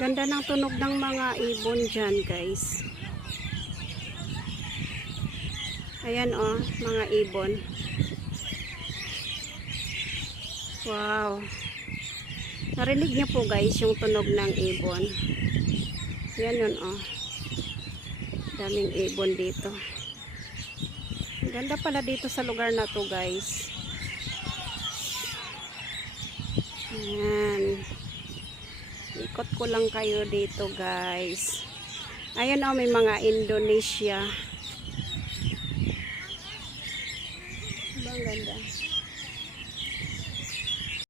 Ganda ng tunog ng mga ibon dyan, guys. Ayan oh, mga ibon. Wow. Narinig niyo po guys yung tunog ng ibon. Yan yun oh. Daming ibon dito. Ganda pala dito sa lugar na to guys. Ayan. Ikot ko lang kayo dito guys. Ayan oh, may mga Indonesia. Ang ganda.